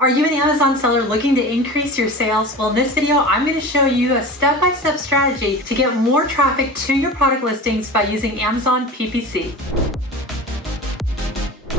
Are you an Amazon seller looking to increase your sales? Well, in this video, I'm going to show you a step-by-step strategy to get more traffic to your product listings by using Amazon PPC.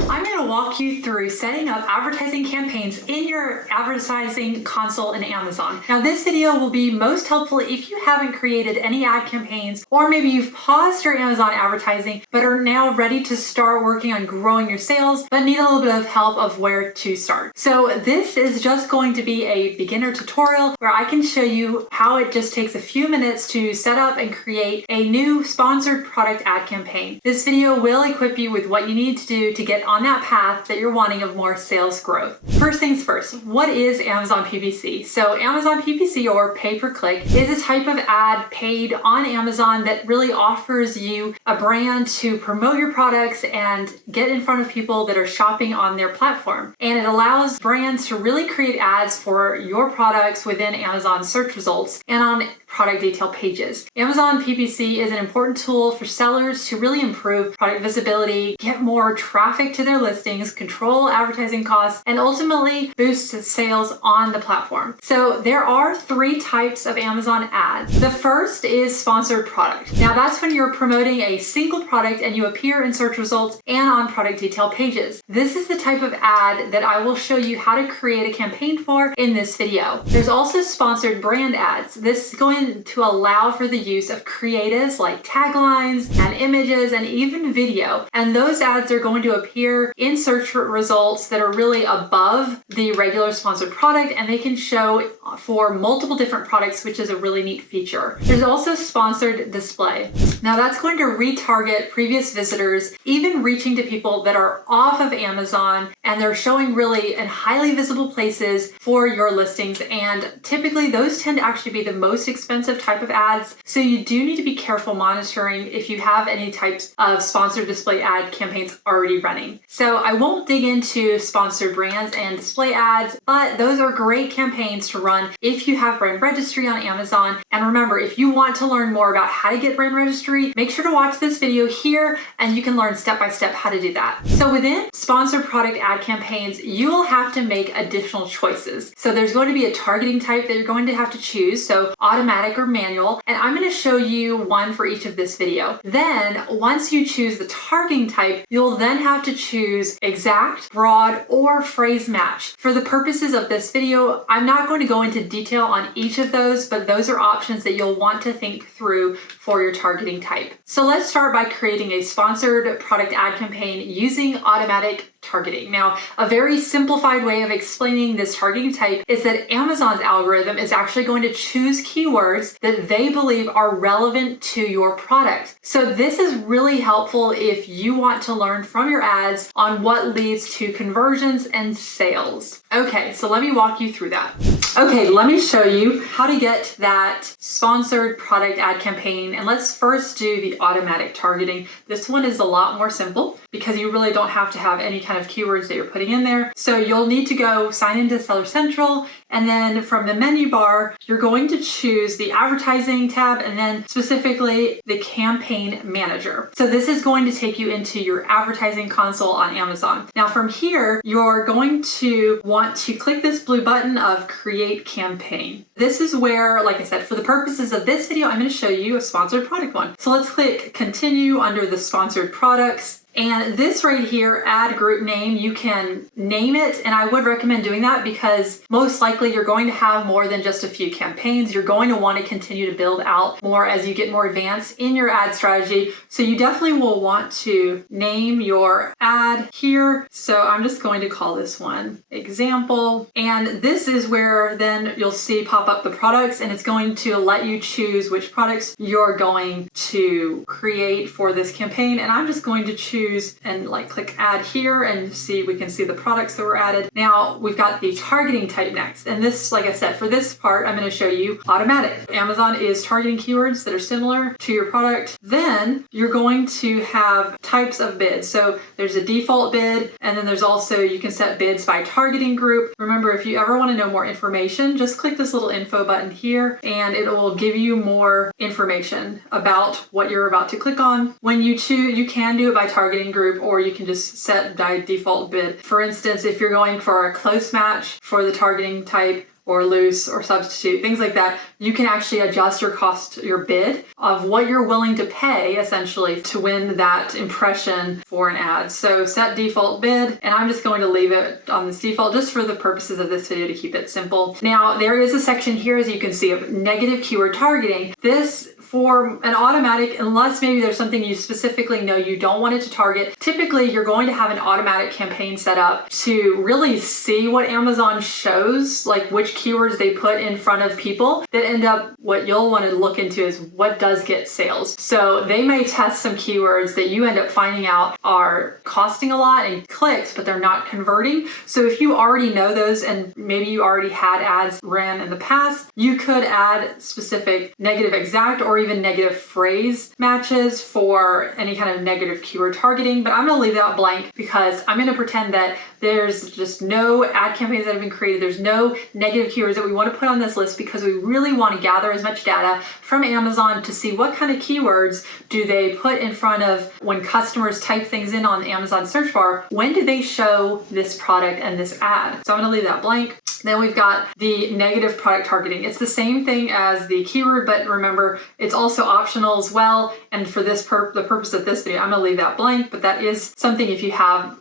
I'm going to walk you through setting up advertising campaigns in your advertising console in Amazon. Now, this video will be most helpful if you haven't created any ad campaigns, or maybe you've paused your Amazon advertising but are now ready to start working on growing your sales but need a little bit of help of where to start. So this is just going to be a beginner tutorial where I can show you how it just takes a few minutes to set up and create a new sponsored product ad campaign. This video will equip you with what you need to do to get on that path that you're wanting of more sales growth. First things first, what is Amazon PPC? So Amazon PPC, or pay-per-click, is a type of ad paid on Amazon that really offers you a brand to promote your products and get in front of people that are shopping on their platform. And it allows brands to really create ads for your products within Amazon search results and on product detail pages. Amazon PPC is an important tool for sellers to really improve product visibility, get more traffic to their listings, control advertising costs, and ultimately boost sales on the platform. So there are three types of Amazon ads. The first is sponsored product. Now that's when you're promoting a single product and you appear in search results and on product detail pages. This is the type of ad that I will show you how to create a campaign for in this video. There's also sponsored brand ads. This is going to allow for the use of creatives like taglines and images and even video. And those ads are going to appear in search results that are really above the regular sponsored product, and they can show for multiple different products, which is a really neat feature. There's also sponsored display. Now that's going to retarget previous visitors, even reaching to people that are off of Amazon, and they're showing really in highly visible places for your listings. And typically those tend to actually be the most expensive type of ads. So you do need to be careful monitoring if you have any types of sponsored display ad campaigns already running. So I won't dig into sponsored brands and display ads, but those are great campaigns to run if you have brand registry on Amazon. And remember, if you want to learn more about how to get brand registry, make sure to watch this video here and you can learn step-by-step how to do that. So within sponsored product ad campaigns, you will have to make additional choices. So there's going to be a targeting type that you're going to have to choose, so automatic or manual, and I'm going to show you one for each of this video. Then once you choose the targeting type, you'll then have to choose exact, broad, or phrase match. For the purposes of this video, I'm not going to go into detail on each of those, but those are options that you'll want to think through for your targeting type. So let's start by creating a sponsored product ad campaign using automatic targeting. Now, a very simplified way of explaining this targeting type is that Amazon's algorithm is actually going to choose keywords that they believe are relevant to your product. So this is really helpful if you want to learn from your ads on what leads to conversions and sales. Okay, so let me walk you through that. Okay, let me show you how to get that sponsored product ad campaign. And let's first do the automatic targeting. This one is a lot more simple because you really don't have to have any kind of keywords that you're putting in there. So you'll need to go sign into Seller Central, and then from the menu bar, you're going to choose the advertising tab and then specifically the campaign manager. So this is going to take you into your advertising console on Amazon. Now from here, you're going to want to click this blue button of create campaign. This is where, like I said, for the purposes of this video, I'm going to show you a sponsored product one. So let's click continue under the sponsored products. And this right here, add group name, you can name it. And I would recommend doing that because most likely you're going to have more than just a few campaigns. You're going to want to continue to build out more as you get more advanced in your ad strategy. So you definitely will want to name your ad here. So I'm just going to call this one example. And this is where then you'll see pop up the products, and it's going to let you choose which products you're going to create for this campaign. And I'm just going to choose and click add here and we can see the products that were added. Now we've got the targeting type next. And this, like I said, for this part, I'm going to show you automatic. Amazon is targeting keywords that are similar to your product. Then you're going to have types of bids. So there's a default bid, and then there's also, you can set bids by targeting group. Remember, if you ever want to know more information, just click this little info button here and it will give you more information about what you're about to click on. When you choose, you can do it by targeting targeting group, or you can just set by default bid. For instance, if you're going for a close match for the targeting type, or loose or substitute, things like that, you can actually adjust your cost, your bid of what you're willing to pay essentially to win that impression for an ad. So set default bid, and I'm just going to leave it on this default just for the purposes of this video to keep it simple. Now there is a section here, as you can see, of negative keyword targeting. This for an automatic, unless maybe there's something you specifically know you don't want it to target, typically you're going to have an automatic campaign set up to really see what Amazon shows, like which keywords they put in front of people that end up, what you'll want to look into is what does get sales. So they may test some keywords that you end up finding out are costing a lot in clicks, but they're not converting. So if you already know those and maybe you already had ads ran in the past, you could add specific negative exact or even negative phrase matches for any kind of negative keyword targeting, but I'm going to leave that blank because I'm going to pretend that there's just no ad campaigns that have been created. There's no negative keywords that we want to put on this list because we really want to gather as much data from Amazon to see what kind of keywords do they put in front of when customers type things in on the Amazon search bar. When do they show this product and this ad? So I'm going to leave that blank. Then we've got the negative product targeting. It's the same thing as the keyword, but remember, it's also optional as well. And for this the purpose of this video, I'm gonna leave that blank, but that is something if you have,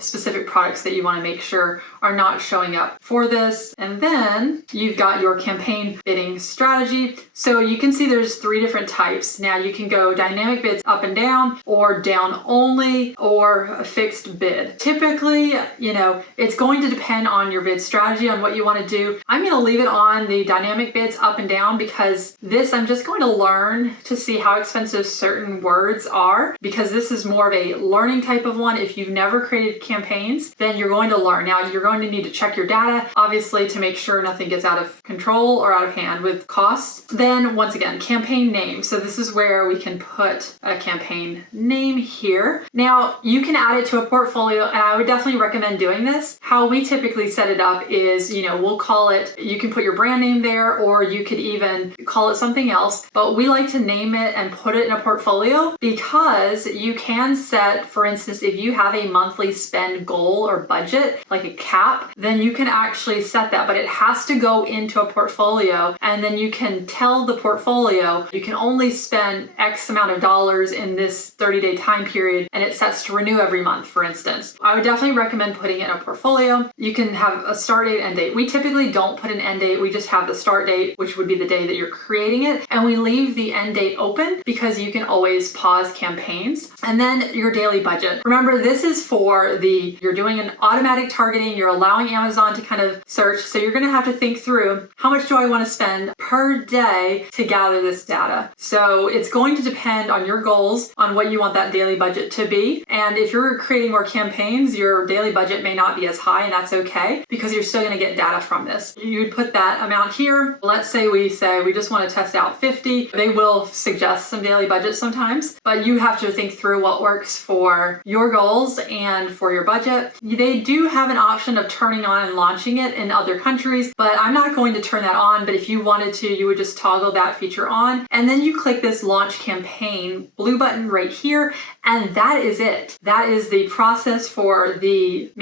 specific products that you wanna make sure are not showing up for this. And then you've got your campaign bidding strategy. So you can see there's 3 different types. Now you can go dynamic bids up and down, or down only, or a fixed bid. Typically, it's going to depend on your bid strategy, on what you want to do. I'm going to leave it on the dynamic bids up and down because I'm just going to learn to see how expensive certain words are, because this is more of a learning type of one. If you've never created campaigns, then you're going to learn. Now you're going to need to check your data, obviously, to make sure nothing gets out of control or out of hand with costs. Then once again, campaign name. So this is where we can put a campaign name here. Now you can add it to a portfolio, and I would definitely recommend doing this. How we typically set it up is, we'll call it, you can put your brand name there, or you could even call it something else, but we like to name it and put it in a portfolio because you can set, for instance, if you have a monthly spend goal or budget, like a cap, then you can actually set that, but it has to go into a portfolio, and then you can tell the portfolio you can only spend X amount of dollars in this 30-day time period, and it sets to renew every month, for instance. I would definitely recommend putting it in a portfolio. You can have a start date, end date. We typically don't put an end date. We just have the start date, which would be the day that you're creating it, and we leave the end date open because you can always pause campaigns. And then your daily budget. Remember, this is for you're doing an automatic targeting, you're allowing Amazon to kind of search, so you're going to have to think through, how much do I want to spend per day to gather this data? So it's going to depend on your goals, on what you want that daily budget to be. And if you're creating more campaigns, your daily budget may not be as high, and that's okay because you're still going to get data from this. You would put that amount here. Let's say we just want to test out 50. They will suggest some daily budget sometimes, but you have to think through what works for your goals and for your budget. They do have an option of turning on and launching it in other countries, but I'm not going to turn that on. But if you wanted to, you would just toggle that feature on, and then you click this launch campaign blue button right here, and that is it. That is the process for the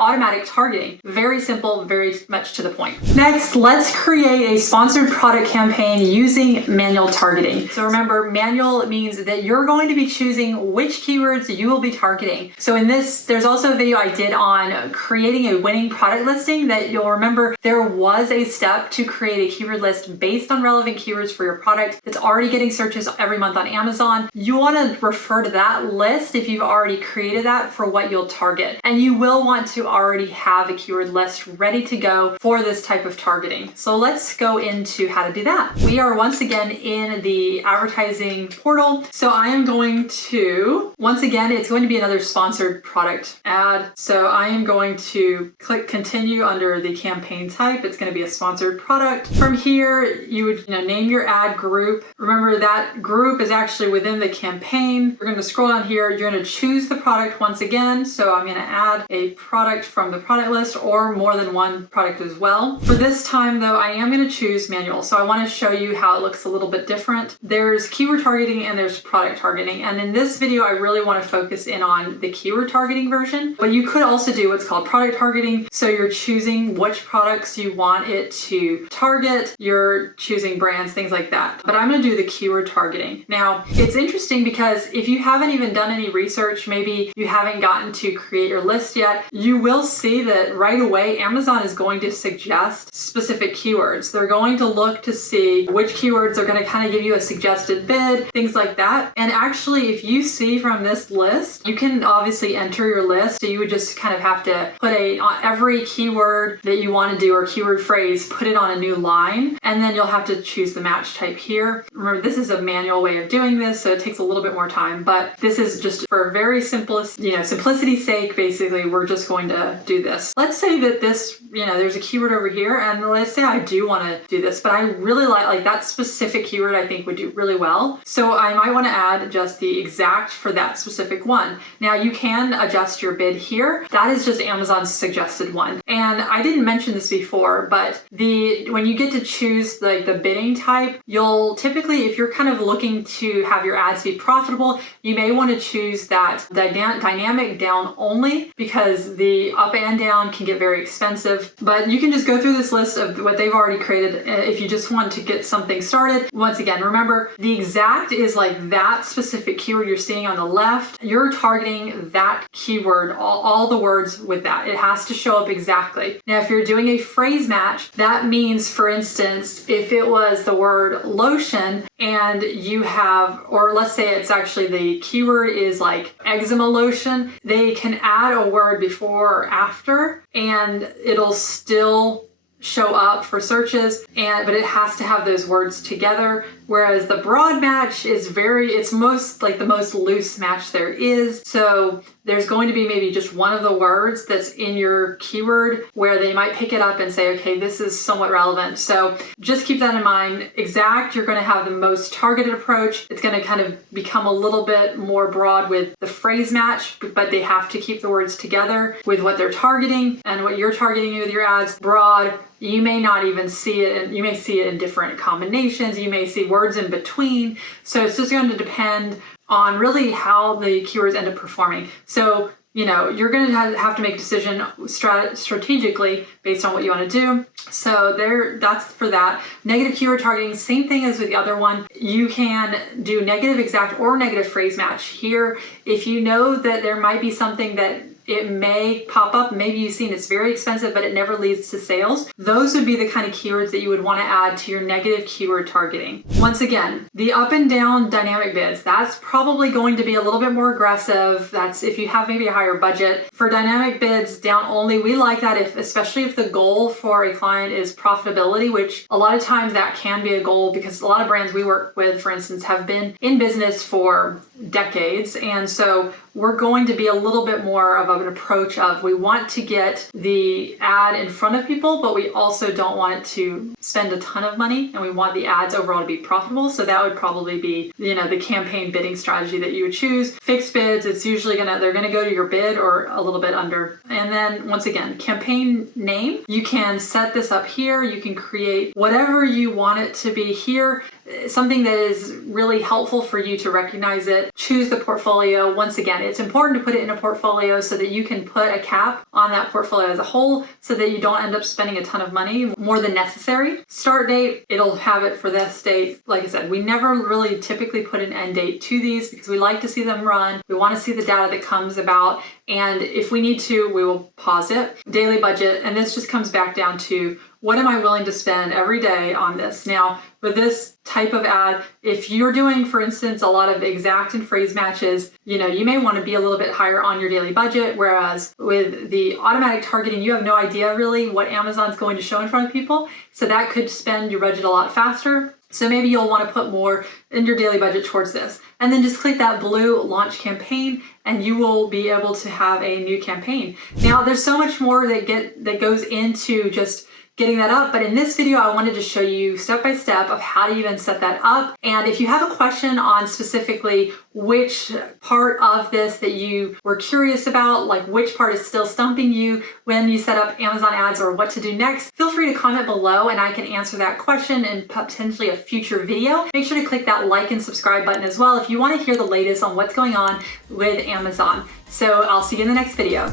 automatic targeting. Very simple, very much to the point. Next, let's create a sponsored product campaign using manual targeting. So remember, manual means that you're going to be choosing which keywords you will be targeting. So in this, there's also a video I did on creating a winning product listing that you'll remember there was a step to create a keyword list based on relevant keywords for your product that's already getting searches every month on Amazon. You want to refer to that list if you've already created that for what you'll target. And you will want to already have a keyword list ready to go for this type of targeting. So let's go into how to do that. We are once again in the advertising portal. So I am going to, once again, it's going to be another sponsored product ad. So I am going to click continue under the campaign type. It's going to be a sponsored product. From here, you would name your ad group. Remember that group is actually within the campaign. We're going to scroll down here. You're going to choose the product once again. So I'm going to add a product from the product list, or more than one Amazon product as well. For this time though, I am going to choose manual. So I want to show you how it looks a little bit different. There's keyword targeting and there's product targeting. And in this video, I really want to focus in on the keyword targeting version, but you could also do what's called product targeting. So you're choosing which products you want it to target. You're choosing brands, things like that. But I'm going to do the keyword targeting. Now, it's interesting because if you haven't even done any research, maybe you haven't gotten to create your list yet, you will see that right away, Amazon is going to suggest specific keywords. They're going to look to see which keywords are going to kind of give you a suggested bid, things like that. And actually, if you see from this list, you can obviously enter your list. So you would just kind of have to put on every keyword that you want to do or keyword phrase, put it on a new line, and then you'll have to choose the match type here. Remember, this is a manual way of doing this, so it takes a little bit more time, but this is just for very simplicity's sake. Basically, we're just going to do this. Let's say that this, there's a keyword over here, and let's say I do want to do this, but I really like that specific keyword. I think would do really well. So I might want to add just the exact for that specific one. Now you can adjust your bid here. That is just Amazon's suggested one. And I didn't mention this before, but when you get to choose the bidding type, you'll typically, if you're kind of looking to have your ads be profitable, you may want to choose that dynamic down only, because the up and down can get very expensive. But you can just go through this list of what they've already created if you just want to get something started. Once again, remember, the exact is like that specific keyword you're seeing on the left. You're targeting that keyword, all the words with that. It has to show up exactly. Now, if you're doing a phrase match, that means, for instance, if it was the word lotion and you have, or let's say it's actually the keyword is like eczema lotion, they can add a word before or after and it'll still show up for searches, but it has to have those words together. Whereas the broad match is it's most like the most loose match there is. So there's going to be maybe just one of the words that's in your keyword where they might pick it up and say, okay, this is somewhat relevant. So just keep that in mind. Exact, you're going to have the most targeted approach. It's going to kind of become a little bit more broad with the phrase match, but they have to keep the words together with what they're targeting and what you're targeting with your ads. Broad, you may not even see it, and you may see it in different combinations. You may see words in between. So it's just going to depend on really how the keywords end up performing. So, you're going to have to make a decision strategically based on what you want to do. So that's for that. Negative keyword targeting, same thing as with the other one. You can do negative exact or negative phrase match here. If you know that there might be something that it may pop up, maybe you've seen it's very expensive, but it never leads to sales. Those would be the kind of keywords that you would want to add to your negative keyword targeting. Once again, the up and down dynamic bids, that's probably going to be a little bit more aggressive. That's if you have maybe a higher budget. For dynamic bids down only, we like that especially if the goal for a client is profitability, which a lot of times that can be a goal because a lot of brands we work with, for instance, have been in business for decades. And so we're going to be a little bit more of an approach of we want to get the ad in front of people, but we also don't want it to spend a ton of money and we want the ads overall to be profitable. So that would probably be, the campaign bidding strategy that you would choose. Fixed bids, it's usually they're gonna go to your bid or a little bit under. And then once again, campaign name, you can set this up here. You can create whatever you want it to be here. Something that is really helpful for you to recognize it. Choose the portfolio. Once again, it's important to put it in a portfolio so that you can put a cap on that portfolio as a whole so that you don't end up spending a ton of money more than necessary. Start date, it'll have it for this date. Like I said, we never really typically put an end date to these because we like to see them run. We want to see the data that comes about. And if we need to, we will pause it. Daily budget, and this just comes back down to what am I willing to spend every day on this? Now, with this type of ad, if you're doing, for instance, a lot of exact and phrase matches, you may want to be a little bit higher on your daily budget, whereas with the automatic targeting, you have no idea really what Amazon's going to show in front of people. So that could spend your budget a lot faster. So maybe you'll want to put more in your daily budget towards this. And then just click that blue launch campaign and you will be able to have a new campaign. Now, there's so much more that goes into just getting that up. But in this video, I wanted to show you step by step of how to even set that up. And if you have a question on specifically which part of this that you were curious about, like which part is still stumping you when you set up Amazon ads or what to do next, feel free to comment below and I can answer that question in potentially a future video. Make sure to click that like and subscribe button as well if you want to hear the latest on what's going on with Amazon. So I'll see you in the next video.